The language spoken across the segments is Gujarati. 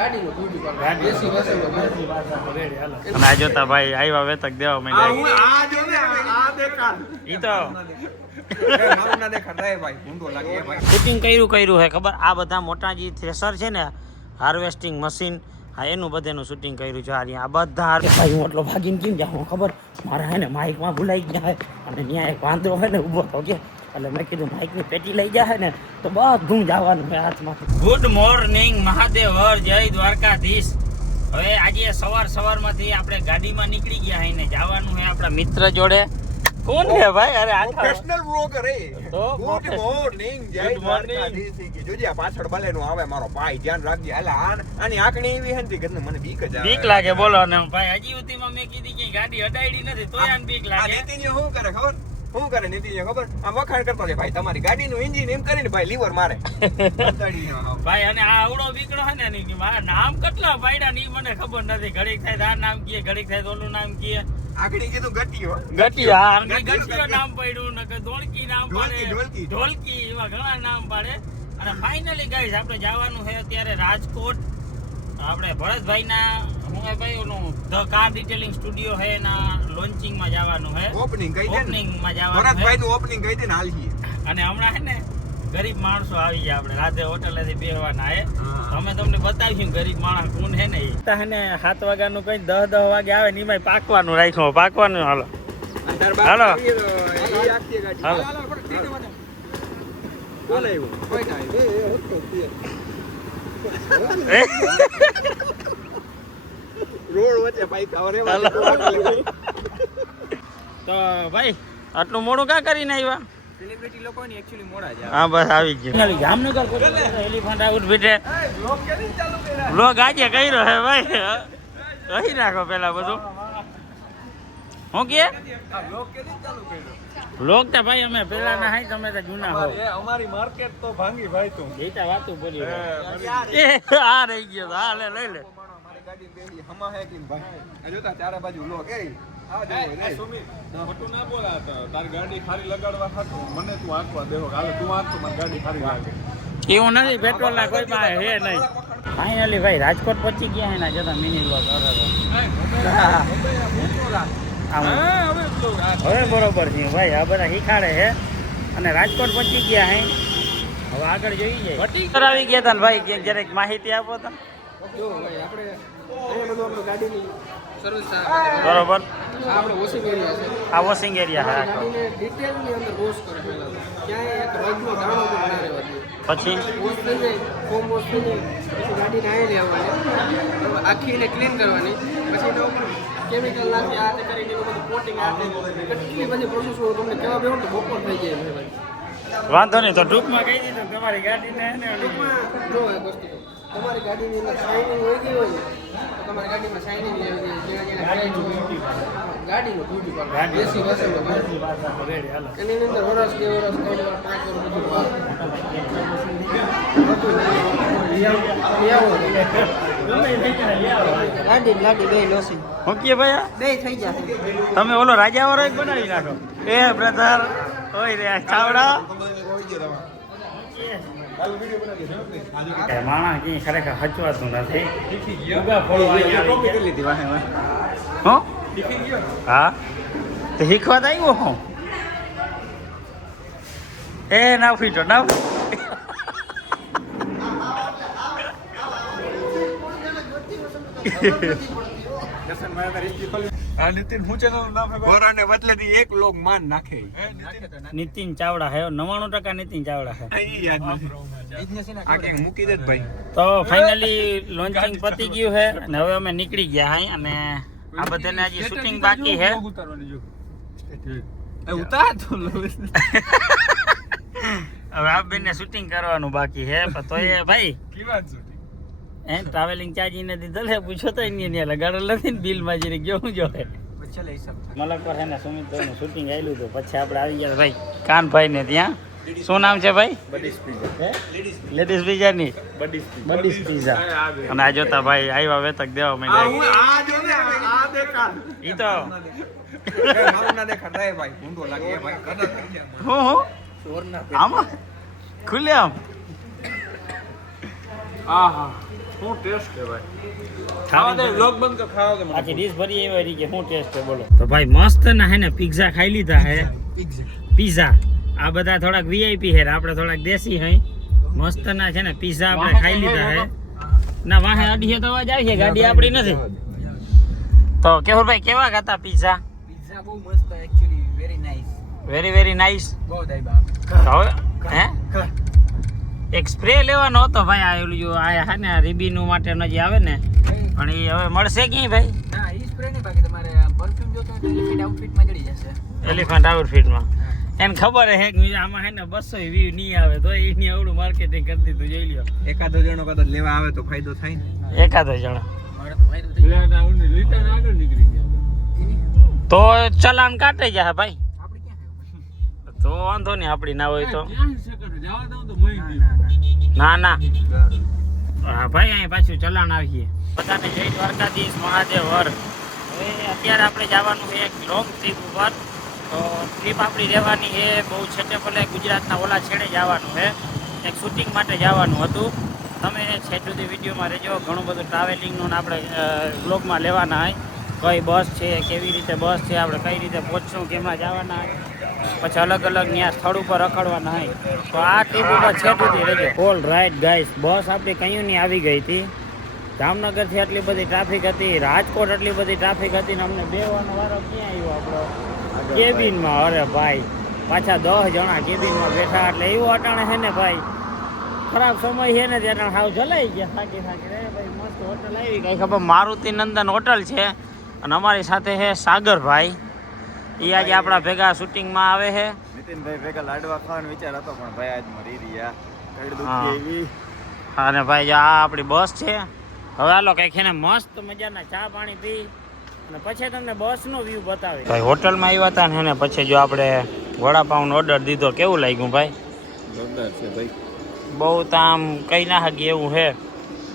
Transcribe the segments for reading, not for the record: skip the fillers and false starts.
અને આ જોતા ભાઈ આવ્યા વેતક દેવા માંડ્યા ઈ તો શૂટિંગ કર્યું હે ખબર આ બધા મોટા જે થ્રેસર છે ને હાર્વેસ્ટિંગ મશીન હા એનું બધાનું શૂટિંગ કર્યું છે આ બધા ભાઈ હું એટલો ભાગીને કેમ જાઉં ખબર મારા હે ને માઇકમાં ભૂલાઈ ગયા અને ત્યાં એક વાંદરો હે ને ઊભો તો કે એટલે મેં કીધું માઇકની પેટી લઈ જાય ને તો બધું જવાનું મેં હાથમાં. ગુડ મોર્નિંગ મહાદેવ હર જય દ્વારકાધીશ. હવે આજે સવારમાંથી આપણે ગાડીમાં નીકળી ગયા હે ને જવાનું હે આપણા મિત્ર જોડે. કોણ છે ભાઈ? અરે આ પ્રોફેશનલ વ્લોગર હે. તો ગુડ મોર્નિંગ જય દ્વારકાધીશ. જોજે આ પાછળ બલેનો આવે મારો ભાઈ, ધ્યાન રાખજે. એટલે આની આંકણી એવી હે ને કે મને બીક જ આવે. બીક લાગે બોલો ને ભાઈ. હજી સુધીમાં મેં કીધી કે ગાડી અડાડી નથી તોય આને બીક લાગે. આ નીતિન શું કરે ખબર? શું કરે નીતિન ખબર? આમ વખાણ કરતો છે ભાઈ તમારી ગાડીનું એન્જિન એમ કરીને ભાઈ લીવર મારે. ભાઈ અને આ આવડો બીકડો હે ને કે મારા નામ કેટલા પાડ્યા ની મને ખબર નથી. ઘડીક થાય આ નામ કીએ, ઘડીક થાય ઓલું નામ કીએ. આગળ કીધું ગટીયો નામ પડ્યું ને ધોળકી નામ પાડે, ઢોલકી એવા ઘણા નામ પાડે. અને ફાઇનલી ગાઈસ આપણે જવાનું છે અત્યારે રાજકોટ. આપણે ભરતભાઈના હું ભાઈ ઓનું ધ કાર ડિટેલિંગ સ્ટુડિયો છે એના લોન્ચિંગમાં જવાનું છે. ઓપનિંગ કહી દે. ઓપનિંગમાં જવાનું ભરતભાઈનું ઓપનિંગ કહી દે ને હાલ છીએ. અને હમણાં છે ને ગરીબ માણસો આવી ગયા આપણે રાતે હોટેલેથી બેહવાના હે. અમે તમને બતાવીશું ગરીબ માણસ કોણ હે ને. હે ને 7 વાગ્યાનું કઈ 10 વાગે આવે ને એમાં પાકવાનું રાખ્યું. પાકવાનું હાલો હાલો રોડ વચ્ચે પાઈકા રે. તો ભાઈ આટલું મોડું ક્યાં કરીને આવ્યા? સેલિબ્રિટી લોકો ની એક્ચ્યુઅલી મોડા છે. હા બસ આવી ગયું. જામનગર એલિફન્ટ આઉટ બીટે વ્લોગ આજે કર્યો હે ભાઈ. કહી નાખો પેલા બધું. હું કે વ્લોગ તો ભાઈ અમે પેલા ના હાઈ તમે તો જૂના હો. અમારી માર્કેટ તો ભાંગી ભાઈ તું. એટા વાતું બોલી આ રહી ગયો. હા લે લઈ લે. મારી ગાડી બેહી હમા હે કે ભાઈ આ જોતા ચારે બાજુ લોક એ આ જો રે સુમિત ખોટું ના બોલાતો. તારી ગાડી ખાલી લગાડવા ખાતું મને તું આંકવા દેહો. હાલે તું આંક તો મારી ગાડી ખાલી લાગે. એવું નથી. પેટ્રોલ ના કોઈ પાસે હે નહીં. ફાઇનલી ભાઈ રાજકોટ પહોંચી ગયા એના જતા મિની વ્લોગ હવે બરોબર છે ભાઈ. આ બધા શીખાડે છે અને રાજકોટ પહોંચી ગયા હે. હવે આગળ જોઈ જાય આવી ગયા હતા ને ભાઈ ક્યાંક જરાક માહિતી આપો તો. જો ભાઈ આપણે અહીંયા બધું આપણે ગાડીની સર્વિસ બરોબર. આપણે વોશિંગ એરિયા છે. આ વોશિંગ એરિયા હા. ગાડીને ડિટેલની અંદર વોશ કરે પહેલા. ક્યાંય એક રગનો દાણો પણ ના રહેવા દે. પછી વોશ થઈ જાય, ફોમ વોશ થઈ જાય, પછી ગાડીને અહીંયા લેવાની, આખીને ક્લીન કરવાની, પછી એના ઉપર કેમિકલ નાખી આ તે કરીને એનું બધું કોટિંગ આ તે કેટલી બધી પ્રોસેસ હોય તમને કહેવા બેહો તો બપોર થઈ જાય ભાઈ. વાંધો નહીં તો ટૂંકમાં કહી દીધું તમારી ગાડીને જો એક વસ્તુ તમારી ગાડીની અંદર શાઇનિંગ હોય ગઈ હોય તો તમારી ગાડીમાં શાઇનિંગ લેવી જોઈએ. ગાડીનું બ્યુટી પાર્લર દેશી ભાષામાં એની અંદર વરસ 2 વરસ 3 વરસ 5 વરસ બધું ગાડી બે લોસી ઓકે ભાઈ બે થઈ જશે. તમે ઓલો રાજા વાળો એક બનાવી નાખો. એ બ્રધર ઓય રે ચાવડા માણસ કઈ ખરેખર હચવાતું નથી. હા તો શીખવા તો આવ્યો હું. એ ના ફીટો ના એક લોક માન નાખે. નીતિન ચાવડા હે 99% નીતિન ચાવડા હે. મૂકી દે ભાઈ. તો ફાઇનલી લોન્ચિંગ પતી ગયું છે અને હવે અમે નીકળી ગયા હઈ. અને આ બધાને હજી શૂટિંગ બાકી છે. હવે આ બેને શૂટિંગ કરવાનું બાકી છે. તો એ ભાઈ ટ્રાવેલિંગ ચાર્જ એને દીધો છે. પૂછો તો એને લગાડેલ નથી ને બિલમાં જઈને ગયો હું જો મલક પર છે ને સુમિતભાઈનું શૂટિંગ આવેલું હતું. પછી આપણે આવી ગયા ભાઈ કાનભાઈ ને ત્યાં. શું નામ છે ભાઈ? લેડીઝ પીઝા ની બડીસ પીઝા. અને આ જોતા ભાઈ આવ્યા વેતક દેવા માંડ્યા. ઈ તો આમાં ખુલે આમ શું ટેસ્ટ છે ભાઈ? ખાવા દે લોક બંધ કર, ખાવા દે મને. આખી ડીશ ભરી એવી રહી કે શું ટેસ્ટ છે બોલો. તો ભાઈ મસ્ત ના હે ને પિઝા ખાઈ લીધા હે. પિઝા આ બધા થોડાક વીઆઈપી હે, આપણે થોડાક દેશી હે. મસ્ત ના છે ને પિઝા આપણે ખાઈ લીધા હે. ના વાહે અડીએ તો અવાજ આવી છે, ગાડી આપણી નથી. તો કેવુરભાઈ કેવા હતા પિઝા? પિઝા બહુ મસ્ત actually very nice. Very nice. બહુ દાઈબા. હવે હે એક સ્પ્રે લેવાનો હતો ભાઈ, આ ઓલું જો આ હે ને રીબીનું માટેનો જે આવે ને, પણ એ હવે મળશે ક્યાંય ભાઈ? ના ઈ સ્પ્રે નહીં, બાકી તમારે પરફ્યુમ જોતો હોય તો એલિફન્ટ આઉટફિટમાં જડી જશે. એલિફન્ટ આઉટફિટમાં એને ખબર હે કે આમાં હે ને 200 વ્યૂ નહીં આવે તો એની આવડું માર્કેટિંગ કરી દીધું, જોઈ લ્યો. એકાદો જણો કદાચ લેવા આવે તો ફાયદો થાય ને. એકાદો જણો મારે તો ફાયદો થઈ જાય. લીટર આગળ નીકળી ગયા તો ચલાન કાટે જાય ભાઈ. આપણે ક્યાં હે? તો વાંધો નહીં, આપણી ના હોય તો. ક્યાં સેકન્ડ જવા દઉં તો મહી ના હા ભાઈ, અહીં પાછું ચલાણ આવીએ. બધાને જય દ્વારકાધીશ મહાદેવ હર. હવે અત્યારે આપણે જવાનું છે એક લોંગ ટ્રીપ ઉપર. તો ટ્રીપ આપણી રહેવાની છે બહુ છેટે ભલે ગુજરાતના ઓલા છેડે જવાનું છે, એક શૂટિંગ માટે જવાનું હતું. તમે છેટ સુધી વિડીયોમાં રહેજો, ઘણું બધું ટ્રાવેલિંગનું આપણે બ્લોગમાં લેવાના હોય. કઈ બસ છે, કેવી રીતે બસ છે, આપણે કઈ રીતે પહોંચશું, કેમાં જવાના હોય, પછી અલગ ત્યાં સ્થળ ઉપર રખડવાના હોય. તો આ ટ્રીપ ઉપર છેટ સુધી રહેજો. ઓલ રાઈટ ગાઈસ, બસ આપણી કયું નહીં આવી ગઈ હતી. જામનગરથી આટલી બધી ટ્રાફિક હતી, રાજકોટ આટલી બધી ટ્રાફિક હતી ને અમને બેવાનો વારો ક્યાં આવ્યો આપણો? કેબિનમાં. અરે ભાઈ પાછા 10 જણા કેબિનમાં બેઠા, એટલે એવું અટાણે છે ને ભાઈ, ખરાબ સમય છે ને ત્યાં હાવ જલાઈ ગયા થાકી રે ભાઈ. મસ્ત હોટલ આવી ગઈ, ખબર મારુતિ નંદન હોટલ છે, અને અમારી સાથે છે સાગરભાઈ. એ આજે આપણા ભેગા શૂટિંગમાં આવે છે. નીતિનભાઈ ભેગા લાડવા ખાવાનો વિચાર હતો પણ ભાઈ આજ મરી રહ્યા. હા અને ભાઈ આ આપણી બસ છે. હવે હાલો કંઈક એને મસ્ત મજાના ચા પાણી પી અને પછી તમને બસનો વ્યૂ બતાવી. ભાઈ હોટલમાં આવ્યા હતા ને પછી જો આપણે વડાપાવનો ઓર્ડર દીધો, કેવું લાગ્યું ભાઈ? જોરદાર છે ભાઈ. બહુ તો આમ કઈ ના હકી એવું છે,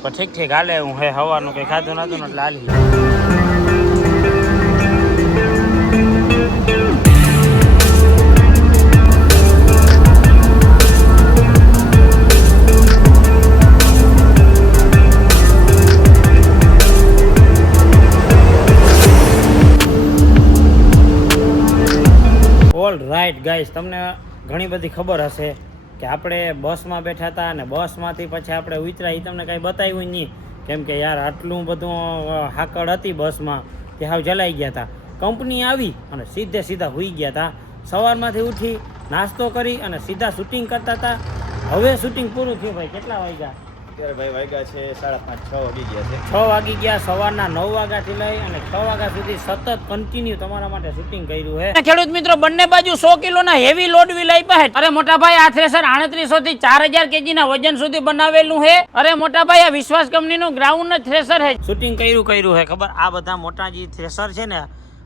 પણ ઠીક હાલે એવું છે. હવાનું કંઈ ખાધું નતું ને એટલે હાલી. ઓલ રાઈટ ગાઈસ, તમને ઘણી બધી ખબર હશે કે આપણે બસમાં બેઠા હતા અને બસમાંથી પછી આપણે ઉતરા, એ તમને કાંઈ બતાવ્યું નહીં, કેમ કે યાર આટલું બધું હાકડ હતી બસમાં કે હાવ જલાઈ ગયા હતા. કંપની આવી અને સીધા હુઈ ગયા હતા. સવારમાંથી ઉઠી નાસ્તો કરી અને સીધા શૂટિંગ કરતા હતા. હવે શૂટિંગ પૂરું થયું ભાઈ. કેટલા વાગ્યા? અત્યારે ભાઈ વાગ્યા છે 5:30, 6 વાગી ગયા છે. 6 વાગી ગયા. સવારના 9 વાગ્યાથી લઈ અને 6 વાગ્યા સુધી સતત કન્ટિન્યુ તમારા માટે શૂટિંગ કર્યું છે. ખેડૂત મિત્રો બંને બાજુ 100 કિલોના હેવી લોડ વ્હીલ આપ્યા છે. અરે મોટા ભાઈ આ થ્રેસર 3800 થી 4000 કેજીના વજન સુધી બનાવેલું છે. અરે મોટા ભાઈ આ વિશ્વાસ કંપનીનું ગ્રાઉન્ડ થ્રેસર છે. શૂટિંગ કર્યું છે ખબર? આ બધા મોટા જે થ્રેસર છે ને,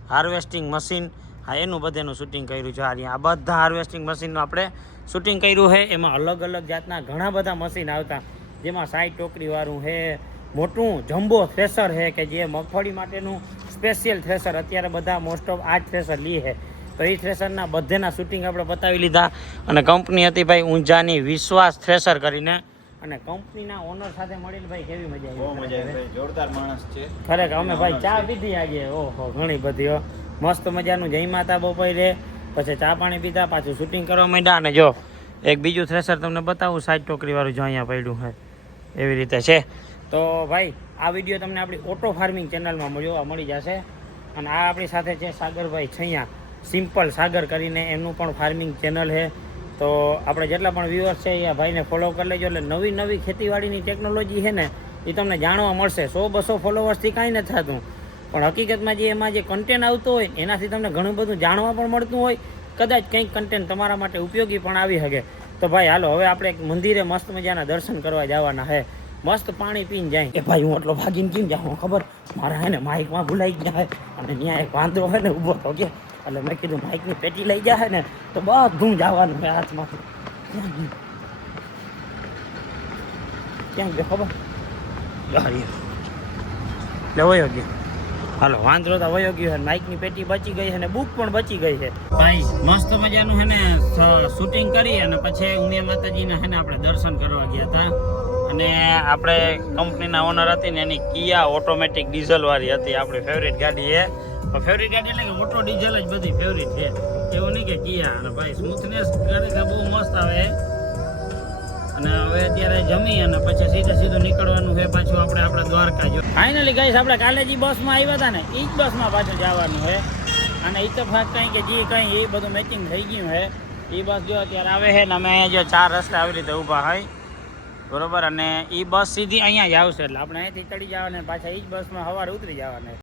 હાર્વેસ્ટિંગ મશીન, હા એનું બધાનું શૂટિંગ કર્યું છે. આ બધા હાર્વેસ્ટિંગ મશીનનું આપણે શૂટિંગ કર્યું છે. એમાં અલગ અલગ જાતના ઘણા બધા મશીન આવતા, જેમાં 60 ટોકરી વાળું છે, મોટું જમ્બો થ્રેસર છે કે જે મગફળી માટેનું સ્પેશિયલ થ્રેસર. અત્યારે બધા મોસ્ટ ઓફ આ જ થ્રેસર લે છે. તો એ થ્રેસરના બધેના શૂટિંગ આપણે બતાવી લીધા. અને કંપની હતી ભાઈ ઊંઝાની વિશ્વાસ થ્રેસર કરીને, અને કંપનીના ઓનર સાથે મળીને ભાઈ કેવી મજા આવી? બહુ મજા આવી ભાઈ, જોરદાર માણસ છે ખરેખર. અમે ભાઈ ચા પીધી આજે, ઓહો ઘણી બધી મસ્ત મજાનું. જમ્યા હતા બપોરે, પછી ચા પાણી પીતા, પાછું શૂટિંગ કરવા માંડ્યા. અને જો એક બીજું થ્રેસર તમને બતાવું, 60 ટોકરી વાળું જો અહીંયા પડ્યું છે, એવી રીતે છે. તો ભાઈ આ વિડીયો તમને આપણી ઓટો ફાર્મિંગ ચેનલમાં મળી જશે. અને આ આપણી સાથે છે સાગરભાઈ છૈયા, સિમ્પલ સાગર કરીને, એમનું પણ ફાર્મિંગ ચેનલ છે. તો આપણે જેટલા પણ વ્યુઅર્સ છે એ ભાઈને ફોલો કરી લેજો. એટલે નવી ખેતીવાડીની ટેકનોલોજી છે ને એ તમને જાણવા મળશે. 100-200 ફોલોવર્સથી કાંઈ નથી થતું, પણ હકીકતમાં જે એમાં જે કન્ટેન્ટ આવતો હોય એનાથી તમને ઘણું બધું જાણવા પણ મળતું હોય. કદાચ કંઈક કન્ટેન્ટ તમારા માટે ઉપયોગી પણ આવી શકે. તો ભાઈ હાલો હવે આપણે એક મંદિરે મસ્ત મજાના દર્શન કરવા જવાના છે. મસ્ત પાણી પીને જાય. એ ભાઈ હું એટલો ભાગીને કેમ જાઉં ખબર? મારા હે ને માઇકમાં ભૂલાઈ ગયા અને ત્યાં એક વાંદરો હોય ને ઊભો તો કે, એટલે મેં કીધું માઇકની પેટી લઈ જાય ને તો બધું જવાનું છે હાથમાંથી. ક્યાં ગયો ખબર? ગાડી લેવાયો ગયો. હાલો વાંદરો તો વયો ગયો છે, માઇકની પેટી બચી ગઈ છે અને બુક પણ બચી ગઈ છે. ભાઈ મસ્ત મજાનું છે ને શૂટિંગ કરી અને પછી ઉમિયા માતાજીના છે ને આપણે દર્શન કરવા ગયા હતા. અને આપણે કંપનીના ઓનર હતી ને એની કિયા ઓટોમેટિક ડીઝલવાળી હતી આપણી ફેવરિટ ગાડી એ ફેવરિટ ગાડી એટલે કે ઓટો ડીઝલ જ બધી ફેવરિટ છે એવું નહીં કે કિયા અને ભાઈ સ્મૂથનેસ ખરેખર બહુ મસ્ત આવે અને હવે અત્યારે જમી અને પછી સીધું નીકળવાનું છે પાછું આપણે દ્વારકા જો ફાઇનલી ગાઈસ આપણે કાલે જે બસમાં આવ્યા હતા ને એ જ બસમાં પાછું જવાનું છે અને ઇત્તફાક કંઈ કે જે કંઈ એ બધું મેચિંગ થઈ ગયું છે એ બસ જો અત્યારે આવે છે ને અમે અહીંયા જો 4 રસ્તા આવી રીતે ઊભા હોય બરોબર અને એ બસ સીધી અહીંયા જ આવશે એટલે આપણે અહીંયાથી ચડી જવાના પાછા એ જ બસમાં સવારે ઉતરી જવાના